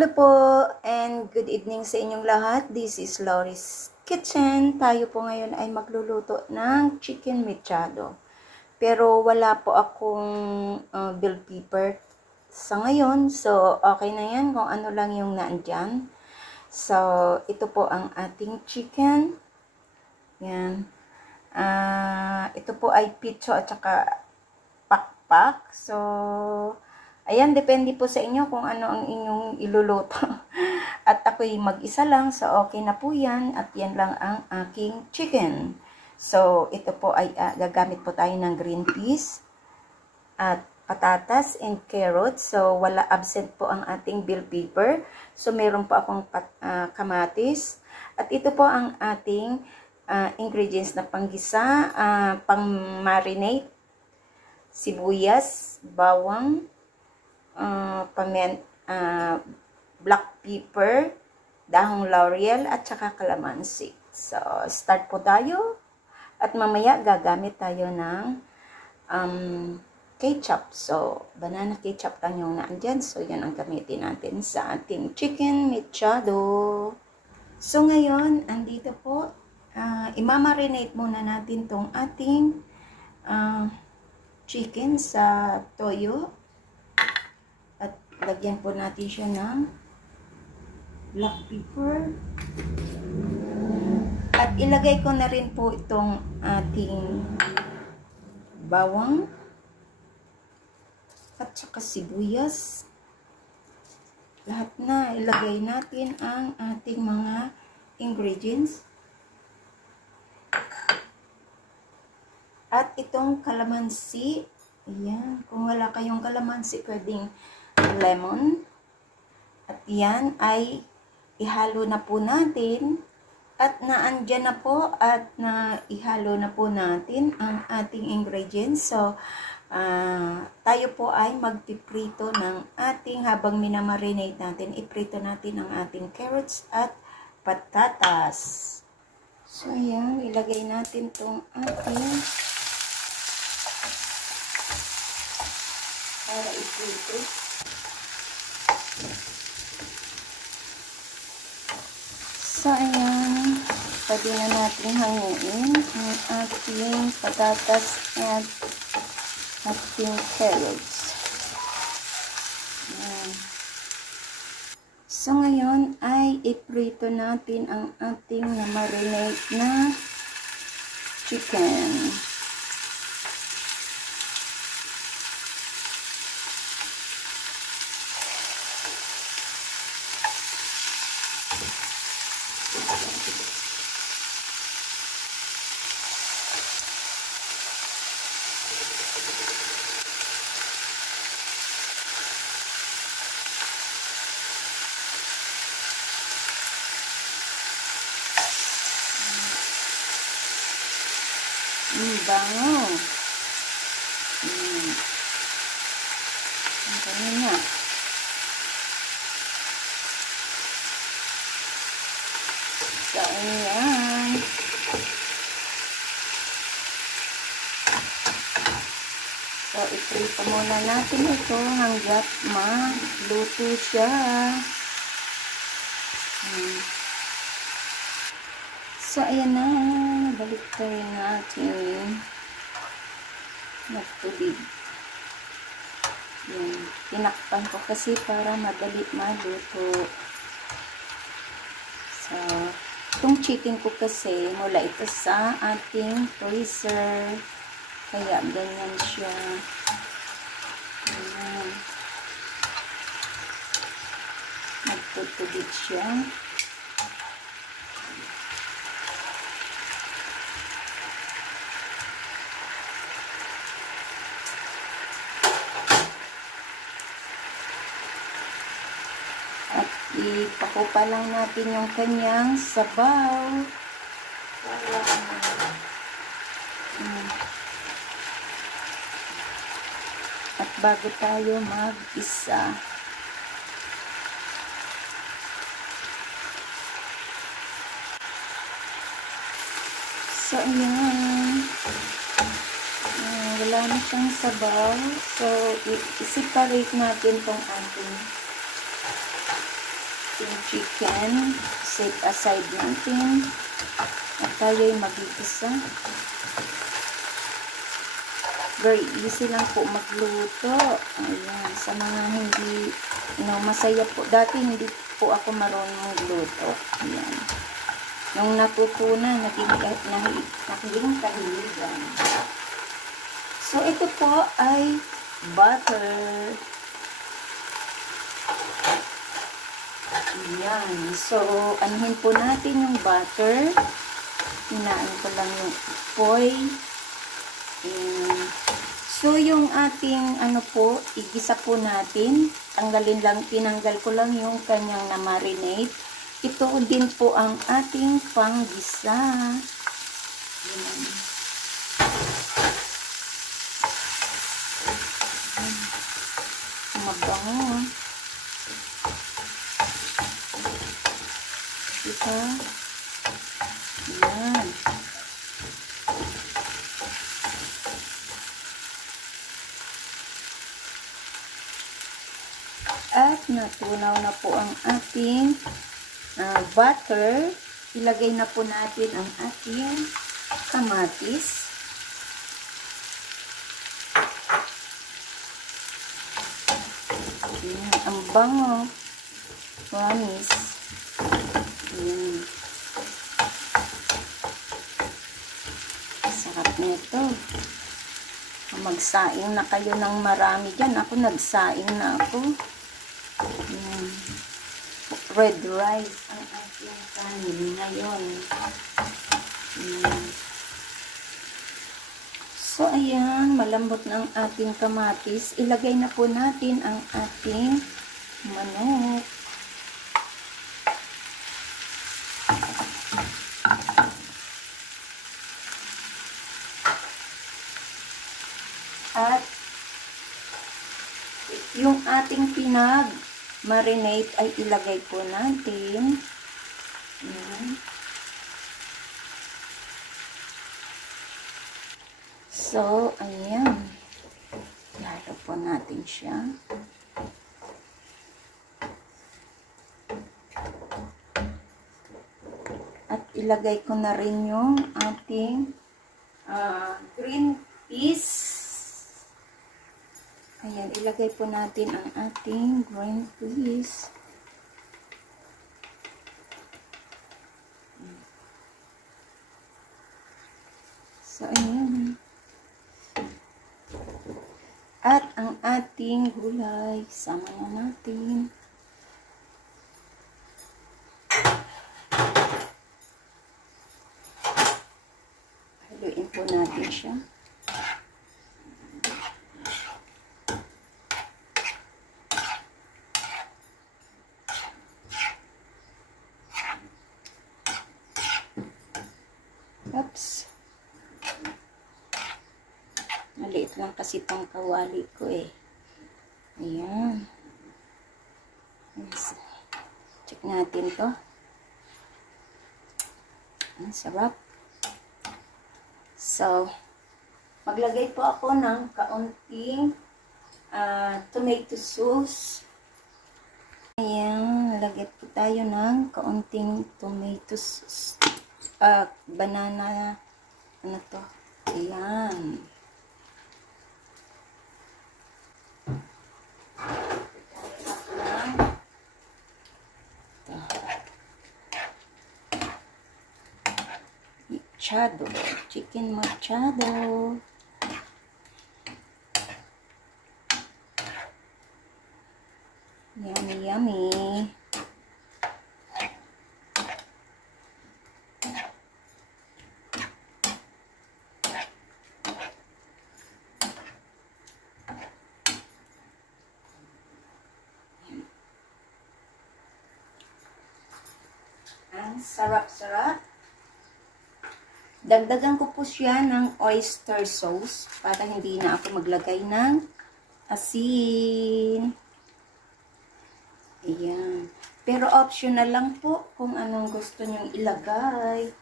Hello po and good evening sa inyong lahat. This is Laurie's Kitchen. Tayo po ngayon ay magluluto ng chicken mechado. Pero wala po akong bell pepper sa ngayon. So, okay na yan kung ano lang yung naandyan. So, ito po ang ating chicken. Yan. Ito po ay picho at saka pakpak. So, ayan, depende po sa inyo kung ano ang inyong iluluto. At ako'y mag-isa lang, so okay na po yan. At yan lang ang aking chicken. So, ito po ay gagamit po tayo ng green peas at patatas and carrots. So, wala absent po ang ating bell pepper. So, meron po akong kamatis. At ito po ang ating ingredients na panggisa, pang-marinate, sibuyas, bawang, black pepper, dahong laurel, at saka kalamansi. So, start po tayo. At mamaya, gagamit tayo ng ketchup. So, banana ketchup lang yung naandyan. So, yan ang gamitin natin sa ating chicken mechado. So, ngayon, andito po, imamarinate muna natin tong ating chicken sa toyo. Lagyan po natin siya ng black pepper. At ilagay ko na rin po itong ating bawang at saka sibuyas. Lahat na ilagay natin ang ating mga ingredients. At itong kalamansi. Ayan. Kung wala kayong kalamansi, pwedeng lemon. At yan ay ihalo na po natin. At naandyan na po at ihalo na po natin ang ating ingredients. So, tayo po ay magpiprito ng ating, habang minamarinate natin, iprito natin ang ating carrots at patatas. So, ayan, ilagay natin itong ating para iprito. So, ayan, pwede na natin hanguin ang ating patatas at ating carrots. Ayan. So, ngayon ay iprito natin ang ating marinate na chicken. Bango. Ang ganyan na. So, ayan. So, iprito muna natin ito hanggat magluto siya. So, ayan na. Balik tayo natin magtubig. Yan. Tinakpan ko kasi para madali maluto. So, itong chicken ko kasi mula ito sa ating freezer. Kaya ganyan siya. Ayan. Magtutubig siya. Ipakupa lang natin yung kanyang sabaw. At bago tayo mag-isa, so ayan, wala na siyang sabaw. So i-separate natin tong ating ating chicken. Set aside natin. At tayo'y magigisa. Very easy lang po magluto. Ayan. Sa mga hindi, masaya po. Dati hindi po ako marunong magluto. Ayan. Nung natutunan, naging kahiligan. So, ito po ay butter. Ayan. So, anuhin po natin yung butter. Hinaan ko lang yung apoy. Ayan. So, yung ating, igisa po natin. Tinanggal ko lang yung kanyang na-marinate. Ito din po ang ating panggisa. Ayan. Mabango. Ito. Ayan. At natunaw na po ang ating butter. Ilagay na po natin ang ating kamatis. Ayan, ang bango. Promise. Ayan. Sarap nito. Magsaing na kayo ng marami dyan. Ako nagsaing na ako. Ayan. Red rice ang ating kanin ngayon. Ayan. So, ayan, malambot na ang ating kamatis. Ilagay na po natin ang ating manok. At yung ating pinag-marinate ay ilagay po natin. Ayan. So, ayan. Lalo po natin siya. At ilagay ko na rin yung ating green peas. Ayan, ilagay po natin ang ating green peas. So, ayan. At ang ating gulay, sama na natin. Haluin po natin siya. Oops. Maliit lang kasi itong kawali ko eh. Ayan. Check natin to. Ang sarap. So, maglagay po ako ng kaunting tomato sauce. Ayan. Lagay po tayo ng kaunting tomato sauce. Banana. Ano to? Ayan. Machado. Chicken machado. Yummy, yummy. Ang sarap-sarap. Dagdagan ko po siya ng oyster sauce para hindi na ako maglagay ng asin. Ayan. Pero optional lang po kung anong gusto nyong ilagay.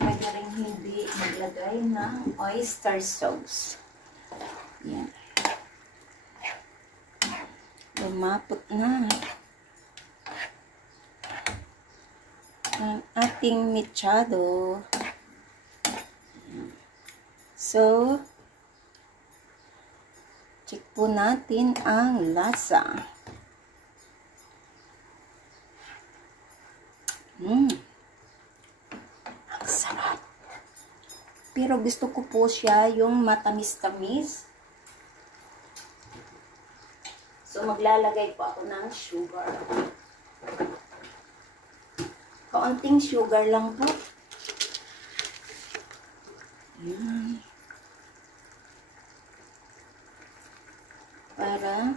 Pwede rin hindi maglagay ng oyster sauce. Ayan. Lumapot na. ang ating mechado. So, check po natin ang lasa. Ang sarap. Pero gusto ko po siya yung matamis-tamis. So, maglalagay po ako ng sugar. Kaunting sugar lang po. Ayan. Para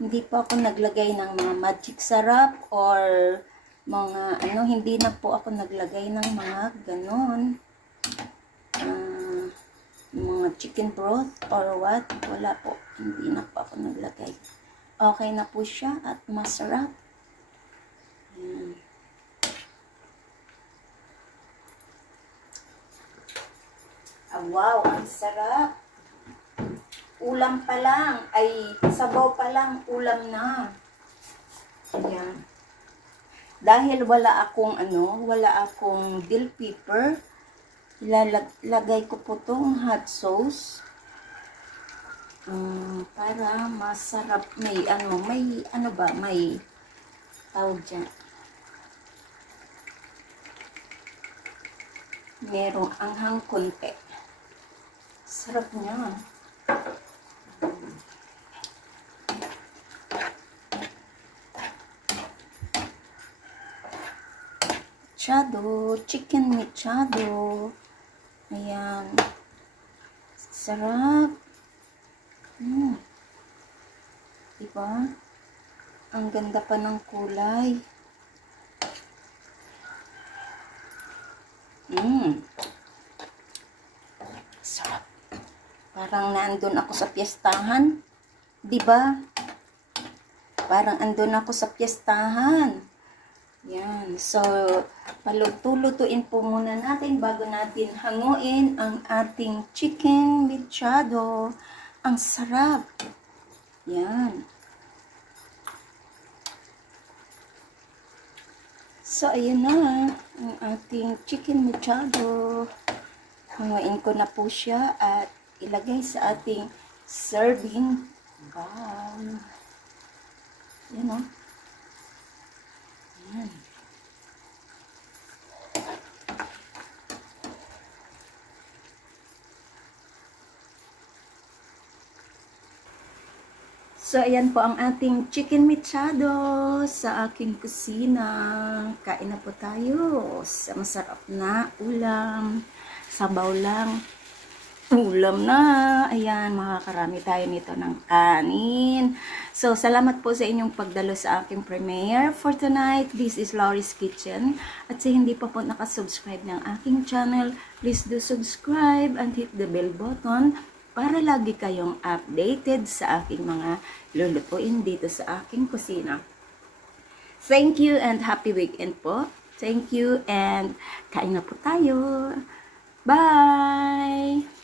hindi pa ako naglagay ng mga magic sarap or mga hindi na po ako naglagay ng mga ganon. Mga chicken broth or what. Wala po. Hindi na po ako naglagay. Okay na po siya at masarap. Ayan. Wow, ang sarap. Ulam pa lang, ay sabaw pa lang, ulam na. Ayan. Dahil wala akong dill pepper, ilalagay ko po tong hot sauce. Para masarap, may tawag dyan. Merong anghang konti. Sarap niya. Mechado, chicken mechado. Ayan. Sarap. Diba? Ang ganda pa ng kulay. Sarap. Parang nandun ako sa piyestahan. Diba? Parang andun ako sa piyestahan. Yan. So, paluto-lutuin po muna natin bago natin hanguin ang ating chicken mechado. Ang sarap. Yan. So, ayun na ang ating chicken mechado. Hanguin ko na po siya at ilagay sa ating serving bowl. Yan o. Yan. So, ayan po ang ating chicken mechado sa aking kusina. Kain na po tayo sa masarap na ulam. Sabaw lang. Ulam na. Ayan, makakarami tayo nito ng kanin. So, salamat po sa inyong pagdalo sa aking premiere for tonight. This is Laurie's Kitchen. At sa hindi pa po nakasubscribe ng aking channel, please do subscribe and hit the bell button para lagi kayong updated sa aking mga lulutuin dito sa aking kusina. Thank you and happy weekend po. Thank you and kain na po tayo. Bye!